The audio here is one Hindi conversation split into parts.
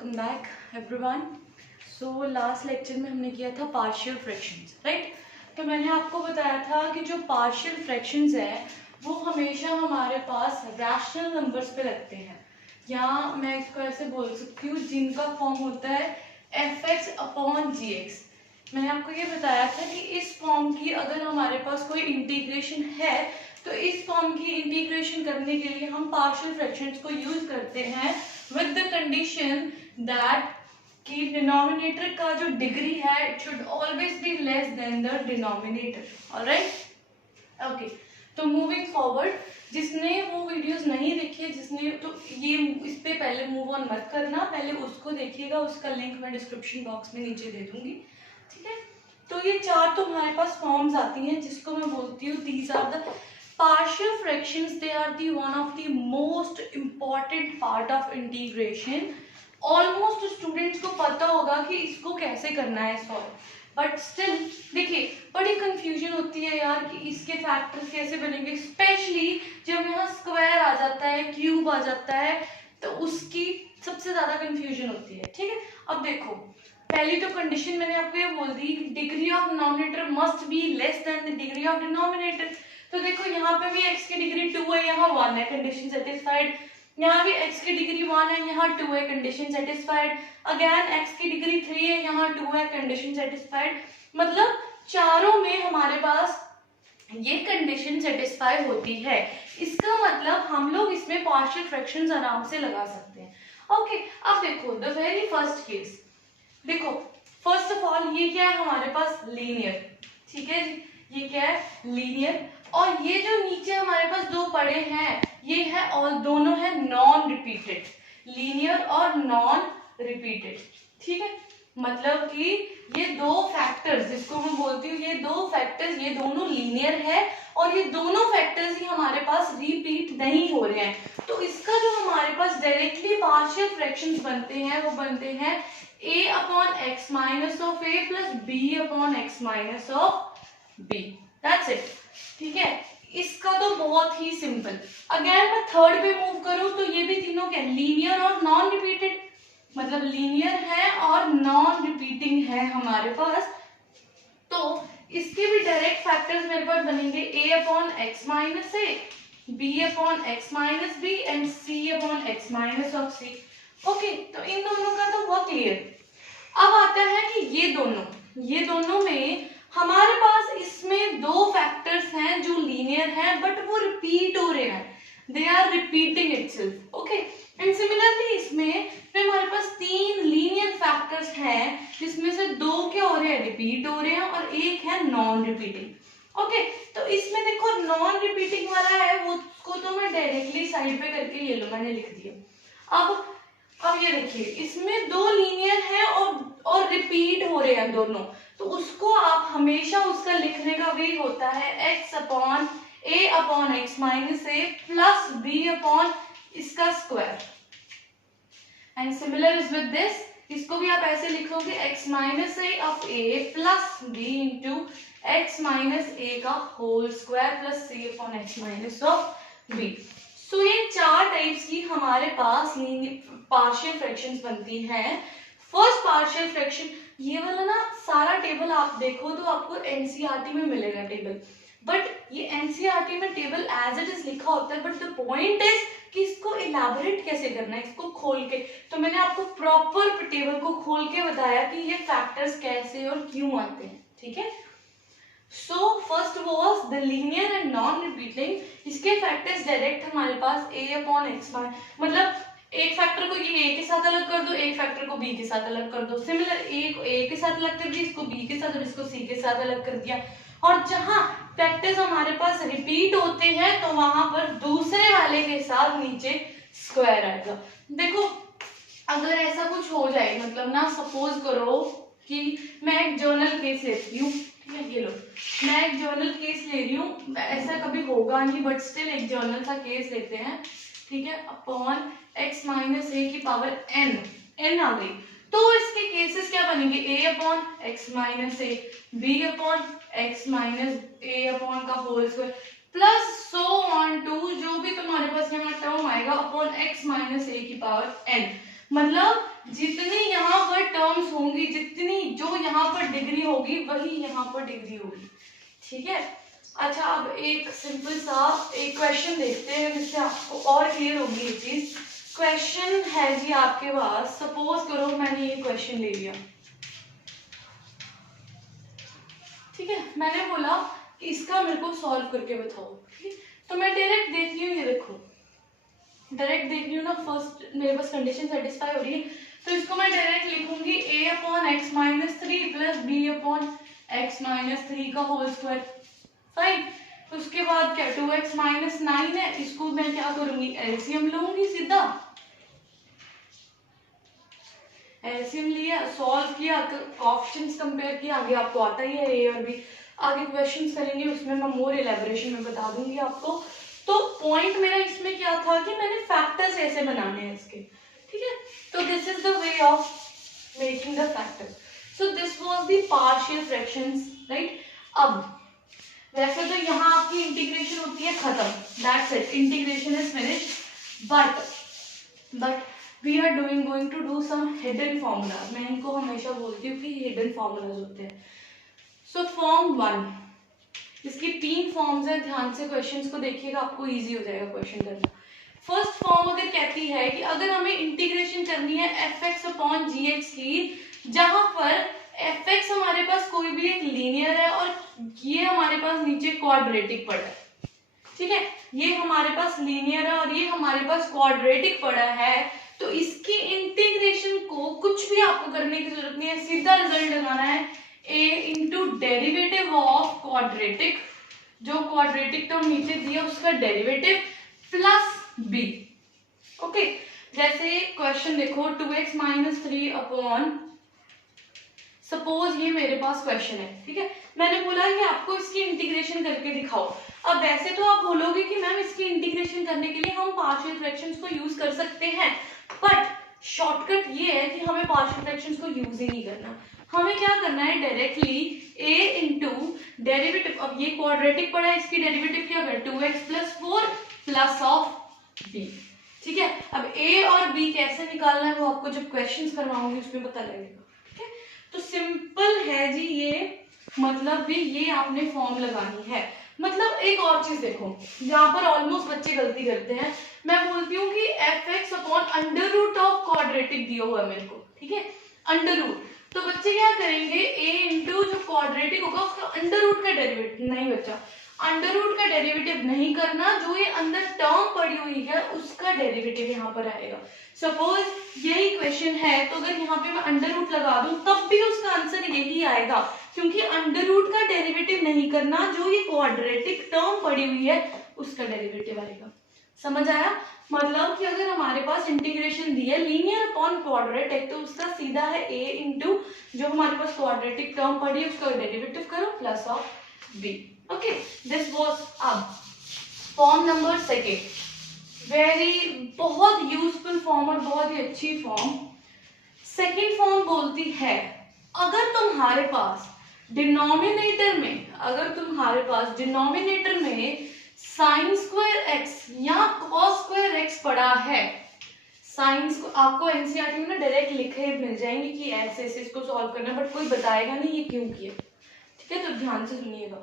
Welcome back everyone. So last lecture में हमने किया था पार्शियल फ्रैक्शंस, राइट। तो मैंने आपको बताया था कि जो पार्शियल फ्रैक्शंस है वो हमेशा हमारे पास रैशनल नंबर्स पे लगते हैं, या मैं इसको ऐसे बोल सकती हूँ जिनका फॉर्म होता है f(x)/gx। मैंने आपको ये बताया था कि इस फॉर्म की अगर हमारे पास कोई इंटीग्रेशन है तो इस फॉर्म की इंटीग्रेशन करने के लिए हम पार्शियल फ्रैक्शंस को यूज करते हैं विद द कंडीशन दैट कि डिनोमिनेटर का जो डिग्री है it should always be less than the denominator. Alright, okay. तो मूविंग फॉरवर्ड, जिसने वो वीडियोस नहीं देखी है, जिसने तो ये इस पे पहले मूव ऑन मत करना, पहले उसको देखिएगा, उसका लिंक मैं डिस्क्रिप्शन बॉक्स में नीचे दे दूंगी, ठीक है। तो ये चार तो हमारे पास फॉर्म्स आती हैं जिसको मैं बोलती हूँ these are the partial fractions. They are the one of the most important part of integration. Almost students को पता होगा कि इसको कैसे करना है सॉल्व, बट स्टिल देखिए बड़ी कंफ्यूजन होती है यार कि इसके फैक्टर्स कैसे बनेंगे, स्पेशली जब यहाँ स्क्वायर आ जाता है, क्यूब आ जाता है, तो उसकी सबसे ज्यादा कंफ्यूजन होती है, ठीक है। अब देखो, पहली तो कंडीशन मैंने आपको ये बोल दी, degree of denominator must be less than the degree of denominator. तो देखो यहाँ पे भी x की डिग्री 2 है, यहाँ 1 है, कंडीशन सेटिस्फाइड। यहाँ भी x की डिग्री 1 है, यहाँ 2 है, कंडीशन सेटिस्फाइड। अगेन x की डिग्री 3 है, यहाँ 2 है, कंडीशन सेटिस्फाइड। मतलब चारों में हमारे पास ये कंडीशन सेटिस्फाई होती है। इसका मतलब हम लोग इसमें पार्शियल फ्रैक्शंस आराम से लगा सकते हैं। ओके, अब देखो द वेरी फर्स्ट केस, देखो फर्स्ट ऑफ ऑल ये क्या है हमारे पास, लीनियर, ठीक है जी, ये क्या है लीनियर। और ये जो नीचे हमारे पास दो पड़े हैं ये है, और दोनों है नॉन रिपीटेड, लीनियर और नॉन रिपीटेड, ठीक है। मतलब कि ये दो फैक्टर्स जिसको मैं बोलती हूँ, ये दो फैक्टर्स, ये दोनों लीनियर है और ये दोनों फैक्टर्स ही हमारे पास रिपीट नहीं हो रहे हैं। तो इसका जो हमारे पास डायरेक्टली पार्शियल फ्रैक्शंस बनते हैं वो बनते हैं a/x minus of a plus b/x minus of b। That's it, ठीक है। इसका तो बहुत ही सिंपल। अगेन मैं थर्ड पे मूव करूं तो ये भी तीनों क्या, लीनियर और नॉन रिपीटेड, मतलब लीनियर है और नॉन रिपीटिंग है हमारे पास। तो इसके भी डायरेक्ट फैक्टर्स मेरे पास बनेंगे a/x minus a, b/x minus b and c/x minus of c। Okay, तो इन दोनों का तो बहुत क्लियर। अब आता है कि ये दोनों में हमारे पास इसमें दो फैक्टर्स हैं जो लीनियर हैं बट वो रिपीट हो रहे हैं, they are repeating itself. Okay, and similarly इसमें फिर हमारे पास तीन लीनियर फैक्टर्स हैं जिसमें से दो क्या हो रहे हैं, रिपीट हो रहे हैं, और एक है नॉन रिपीटिंग। ओके, तो इसमें देखो नॉन रिपीटिंग वाला है वो, उसको तो मैं डायरेक्टली साइड पे करके ये लो मैंने लिख दिया। अब ये देखिए इसमें दो लीनियर है और रिपीट हो रहे हैं दोनों, तो उसको आप हमेशा उसका लिखने का वे होता है x/a/x minus a plus b/ इसका square. And similar is with this, इसको भी आप ऐसे लिखोगे x minus a of a plus b into x minus a का whole square plus c/x minus of b। So ये चार टाइप्स की हमारे पास पार्शियल फ्रैक्शंस बनती हैं। फर्स्ट पार्शियल फ्रैक्शन, ये वाला ना सारा टेबल आप देखो तो आपको एनसीईआरटी में मिलेगा टेबल, बट ये एनसीईआरटी में टेबल एज इट इज लिखा होता है, बट द पॉइंट इज कि इसको इलैबोरेट कैसे करना है, इसको खोल के। तो मैंने आपको प्रॉपर टेबल को खोल के बताया कि ये फैक्टर्स कैसे और क्यों आते हैं, ठीक है। So first was the linear and non repeating, इसके फैक्टर्स डायरेक्ट हमारे पास a/x, मतलब एक फैक्टर को ये a के साथ अलग कर दो, एक फैक्टर को b के साथ अलग कर दो, सिमिलर a को a के साथ अलग कर दिया, इसको b के साथ और इसको c के साथ अलग कर दिया। और जहां फैक्टर्स हमारे पास रिपीट होते हैं तो वहां पर दूसरे वाले के साथ नीचे स्क्वायर आएगा। देखो अगर ऐसा कुछ हो जाए, मतलब ना सपोज करो कि मैं एक जर्नल केस लेती हूँ, ठीक है, ये लो मैं एक जर्नल केस ले रही हूँ, ऐसा कभी होगा नहीं बट स्टिल एक जर्नल सा केस लेते हैं, ठीक है, अपॉन x माइनस a की पावर n आ गई। तो इसके केसेस क्या बनेंगे, a/x minus a, b/x minus a का whole square plus so on to जो भी तुम्हारे पास यहाँ टर्म आएगा अपॉन x माइनस a की पावर n। मतलब जितनी यहाँ पर टर्म्स होंगी, जितनी जो यहाँ पर डिग्री होगी वही यहाँ पर डिग्री होगी, ठीक है। अच्छा, अब एक सिंपल सा एक क्वेश्चन देखते हैं जिससे आपको और क्लियर होगी ये चीज। क्वेश्चन है जी आपके पास, सपोज करो मैंने ये क्वेश्चन ले लिया, ठीक है। मैंने बोला कि इसका मेरे को सॉल्व करके बताओ, ठीक है। तो मैं डायरेक्ट देख रही हूँ, ये देखो डायरेक्ट देख रही हूँ ना, फर्स्ट मेरे पास कंडीशन सेटिस्फाई हो रही है, तो इसको मैं डायरेक्ट लिखूंगी a/x-3 प्लस b/x-3 का होल स्क्वायर, फाइन। उसके बाद क्या 2x-9 है, इसको मैं क्या करूंगी, एलसीएम लूंगी, सीधा एलसीएम लिया, सॉल्व किया, कोएफिशिएंट्स कंपेयर किया, आगे आपको आता ही है ए और बी। आगे क्वेश्चंस करेंगे उसमें मैं मोर इलैबोरेशन में बता दूंगी आपको। तो पॉइंट मेरा इसमें क्या था कि मैंने फैक्टर्स ऐसे बनाने हैं इसके, ठीक है। तो this is the way of making the factors. So this was the partial fractions, right. अब वैसे तो यहाँ आपकी इंटीग्रेशन होती है खत्म, that's it, integration is finished, but we are going to do some hidden formulas. मैं इनको हमेशा बोलती हूँ कि हिडन फॉर्मूलाज होते हैं। सो फॉर्म 1, इसकी 3 फॉर्म्स हैं, ध्यान से क्वेश्चंस को देखिएगा, आपको इजी हो जाएगा क्वेश्चन करना। फर्स्ट फॉर्म अगर कहती है कि अगर हमें इंटीग्रेशन करनी है fx/gx की, जहां पर fx हमारे पास कोई भी एक लीनियर है और ये हमारे पास नीचे क्वाड्रेटिक पड़ा है, ठीक है। ये हमारे पास लीनियर है और ये हमारे पास क्वाड्रेटिक पड़ा है, तो इसकी इंटीग्रेशन को कुछ भी आपको करने की जरूरत नहीं है, सीधा रिजल्ट लगाना है a into derivative of quadratic, जो क्वाड्रेटिक टर्म नीचे दिया उसका डेरिवेटिव, प्लस b, ओके। जैसे क्वेश्चन देखो 2x-3 अपॉन, सपोज ये मेरे पास क्वेश्चन है, ठीक है। मैंने बोला कि आपको इसकी इंटीग्रेशन करके दिखाओ। अब वैसे तो आप बोलोगे कि मैम इसकी इंटीग्रेशन करने के लिए हम पार्शियल फ्रैक्शंस को यूज कर सकते हैं, बट शॉर्टकट ये है कि हमें पार्शियल फ्रैक्शंस को यूज ही नहीं करना। हमें क्या करना है, डायरेक्टली a इंटू डेरिवेटिव, अब ये क्वाड्रेटिक पड़ा है, इसकी डेरिवेटिव क्या कर 2x plus 4 plus of b, ठीक है। अब a और b कैसे निकालना है वो आपको जब क्वेश्चंस करवाऊंगी उसमें पता लगेगा, ठीक है। तो सिंपल है जी ये, मतलब भी ये आपने फॉर्म लगानी है। मतलब एक और चीज देखो, यहाँ पर ऑलमोस्ट बच्चे गलती करते हैं, मैं बोलती हूँ कि fx upon under root of quadratic दिया हुआ है मेरे को, ठीक है, अंडर रूट। तो बच्चे क्या करेंगे, a इंटू जो क्वाड्रेटिक होगा उसका अंडर रूट का डेरिवेटिव, नहीं बच्चा अंडर रूट का डेरिवेटिव नहीं करना, जो ये अंदर टर्म पड़ी हुई है उसका डेरिवेटिव यहाँ पर आएगा। सपोज यही क्वेश्चन है, तो अगर यहाँ पे मैं अंडर रूट लगा दूं तब भी उसका आंसर यही आएगा, क्योंकि अंडर रूट का डेरिवेटिव नहीं करना, जो ये क्वाड्रेटिक टर्म पड़ी हुई है उसका डेरिवेटिव आएगा। समझ आया? मतलब कि अगर हमारे पास इंटीग्रेशन दी है लीनियर अपॉन क्वाड्रेटिक, तो उसका सीधा है a इंटू जो हमारे पास क्वाड्रेटिक टर्म पड़ी है उसका डेरिवेटिव करो plus of b, okay. This was अब फॉर्म नंबर सेकेंड, वेरी बहुत यूजफुल फॉर्म और बहुत ही अच्छी फॉर्म। सेकेंड फॉर्म बोलती है अगर तुम्हारे पास डिनोमिनेटर में साइन स्क्वायर x या कॉस स्क्वायर x पड़ा है, साइंस को आपको एनसीईआरटी में ना डायरेक्ट लिखे मिल जाएंगे कि ऐसे ऐसे इसको सॉल्व करना, बट कोई बताएगा नहीं ये क्यों किया, ठीक है। तो ध्यान से सुनिएगा।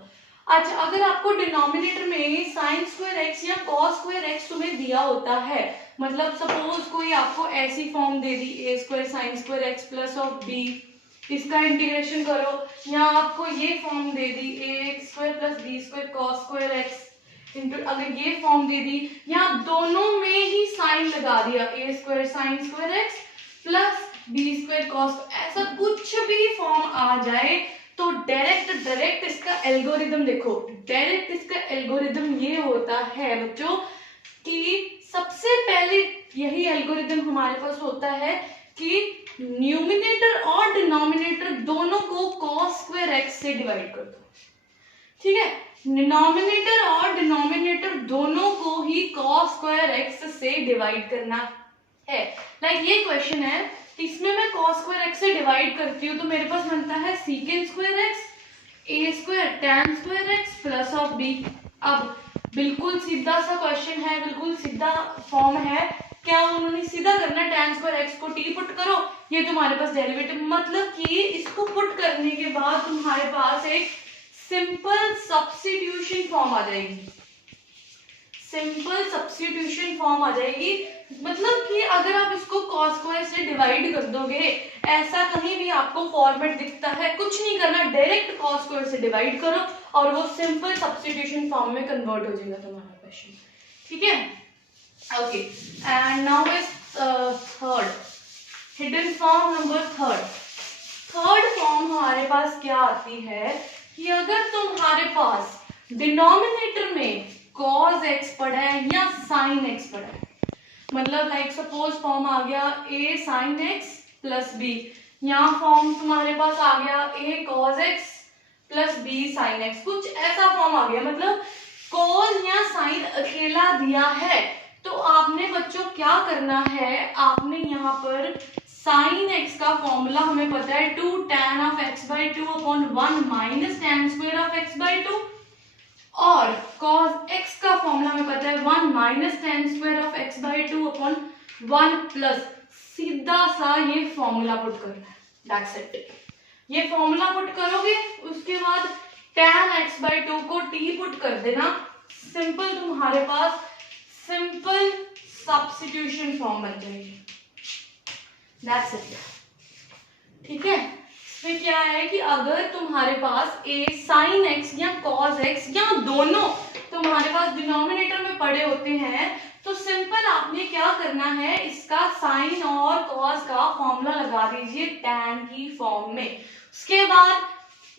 अच्छा, अगर आपको डिनोमिनेटर में साइन स्क्वायर x या कॉस स्क्वायर x तुम्हें दिया होता है, मतलब सपोज कोई आपको ऐसी form they the a square sine square x plus of b, इसका इंटीग्रेशन करो, या आपको ये form they the a square plus b square cos square x, अगर ये फॉर्म दे दी, या दोनों में ही साइन लगा दिया a square sine square x plus b square cos, ऐसा कुछ भी फॉर्म आ जाए तो डायरेक्ट इसका एल्गोरिदम देखो, डायरेक्ट इसका एल्गोरिदम ये होता है बच्चों कि सबसे पहले यही एल्गोरिदम हमारे पास होता है कि न्यूमिनेटर और डिनोमिनेटर दोनों को कॉस स्क्वायर x से डिवाइड कर दो, ठीक है। डिनोमिनेटर और डिनोमिनेटर दोनों को ही cos स्क्वायर x से डिवाइड करना है। लाइक ये क्वेश्चन है, इसमें मैं cos स्क्वायर x से डिवाइड करती हूँ तो मेरे पास बनता है secant square x a square tan square x plus of b। अब बिल्कुल सीधा सा क्वेश्चन है, बिल्कुल सीधा फॉर्म है क्या उन्होंने सीधा करना tan स्क्वायर x को t पुट करो, ये तुम्हारे पास डेरिवेटिव, मतलब कि इसको पुट करने के बाद तुम्हारे पास एक सिंपल सब्स्टिट्यूशन फॉर्म आ जाएगी, सिंपल सब्स्टिट्यूशन फॉर्म आ जाएगी। मतलब कि अगर आप इसको cos स्क्वायर से डिवाइड कर दोगे, ऐसा कहीं भी आपको फॉर्मेट दिखता है, कुछ नहीं करना, डायरेक्ट cos स्क्वायर से डिवाइड करो और वो सिंपल सब्स्टिट्यूशन फॉर्म में कन्वर्ट हो जाएगा तुम्हारा क्वेश्चन, ठीक है। Okay, and now is third hidden form number third form हमारे पास क्या आती है कि अगर तुम्हारे पास डिनोमिनेटर में cos x पड़ा है या sin x पड़ा है, मतलब लाइक सपोज फॉर्म आ गया a sin x plus b, यहाँ फॉर्म तुम्हारे पास आ गया a cos x plus b sin x, कुछ ऐसा फॉर्म आ गया, मतलब cos या sin अकेला दिया है, तो आपने बच्चों क्या करना है, आपने यहाँ पर sin x का फॉर्मूला हमें पता है 2 tan of x by 2 upon 1 minus tan square of x by 2, और cos x का फॉर्मूला हमें पता है 1 minus tan square of x by 2 upon 1 plus सीधा सा ये फॉर्मूला पुट करना है, दैट्स इट। ये फॉर्मूला पुट करोगे, उसके बाद tan x by 2 को t पुट कर देना, सिंपल तुम्हारे पास सिंपल सब्स्टिट्यूशन फॉर्म बन जाएगी, दैट्स इट, ठीक है। इसमें क्या है कि अगर तुम्हारे पास a sin x या cos x या दोनों तुम्हारे पास डिनोमिनेटर में पड़े होते हैं, तो सिंपल आपने क्या करना है, इसका sin और cos का फॉर्मूला लगा दीजिए tan की फॉर्म में, उसके बाद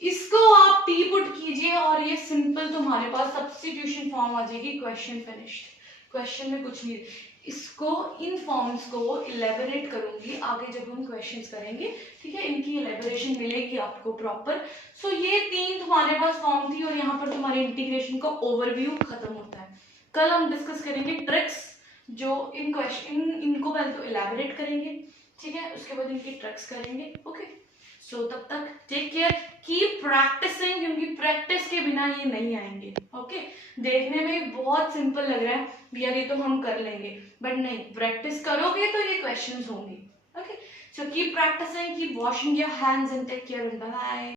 इसको आप t पुट कीजिए और ये सिंपल तुम्हारे पास सब्स्टिट्यूशन फॉर्म आ जाएगी, क्वेश्चन फिनिश्ड। क्वेश्चन में कुछ नहीं, इसको इन फॉर्म्स को इलेबोरेट करूंगी आगे जब हम क्वेश्चंस करेंगे, ठीक है, इनकी इलेबोरेशन मिलेगी आपको प्रॉपर। सो ये तीन तुम्हारे पास फॉर्म थी और यहाँ पर तुम्हारे इंटीग्रेशन का ओवरव्यू खत्म होता है। कल हम डिस्कस करेंगे ट्रिक्स, जो इन क्वेश्चन इनको पहले तो इलेबोरेट करेंगे, ठीक है, उसके बाद इनकी ट्रिक्स करेंगे। ओके, सो तब तक टेक केयर, कीप प्रैक्टिसिंग, क्योंकि प्रैक्टिस के बिना ये नहीं आएंगे। ओके, देखने में बहुत सिंपल लग रहा है भैया ये तो हम कर लेंगे, बट नहीं, प्रैक्टिस करोगे तो ये क्वेश्चंस होंगे। Okay, so keep practicing, keep washing your hands and take care, bye bye.